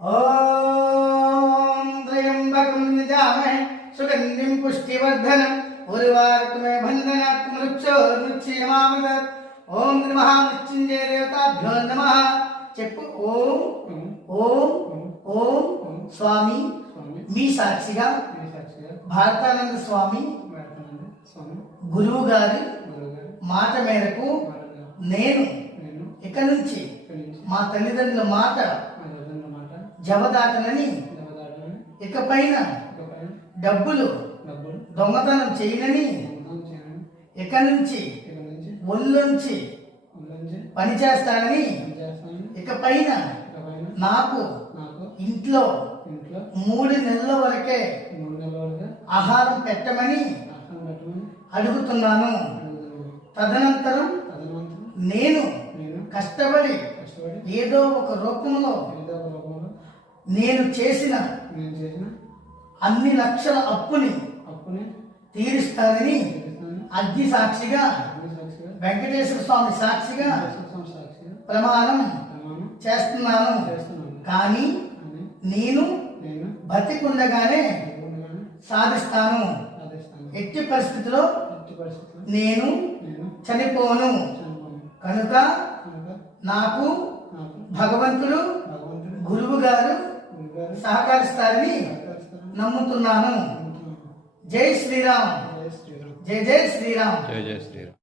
ఓం త్రయంబకం యజామహే సుగంధిం పుష్టివర్ధనం ఉర్వారుకమే బంధనాత్ మృత్యోర్ముచ్యమామృతత్. ఓం మహామృత్యుంజయ దేవతాభ్యో నమః. చెప్పు. ఓం ఓం ఓం స్వామి మీ సాక్షిగా భారతానంద స్వామి గురువు గారి మాట మేరకు నేను ఇక నుంచి మా తల్లిదండ్రుల మాట జవదాటనని, ఇకపైన డబ్బులు దొంగతనం చేయనని, ఇక నుంచి ఒళ్ళొంచి పని చేస్తానని, ఇకపైన నాకు ఇంట్లో 3 నెలల వరకే ఆహారం పెట్టమని అడుగుతున్నాను. తదనంతరం నేను కష్టపడి ఏదో ఒక రూపంలో నేను చేసిన అన్ని లక్షల అప్పుని తీరుస్తానని అగ్ని సాక్షిగా వెంకటేశ్వర స్వామి సాక్షిగా ప్రమాణం చేస్తున్నాను. కానీ నేను బతికుండగానే సాధిస్తాను. ఎట్టి పరిస్థితిలో నేను చనిపోను. కనుక నాకు భగవంతుడు గురువు గారు సహకరిస్తారని నమ్ముతున్నాను. జై శ్రీరామ్. జై జై శ్రీరామ్. జై జై శ్రీరామ్.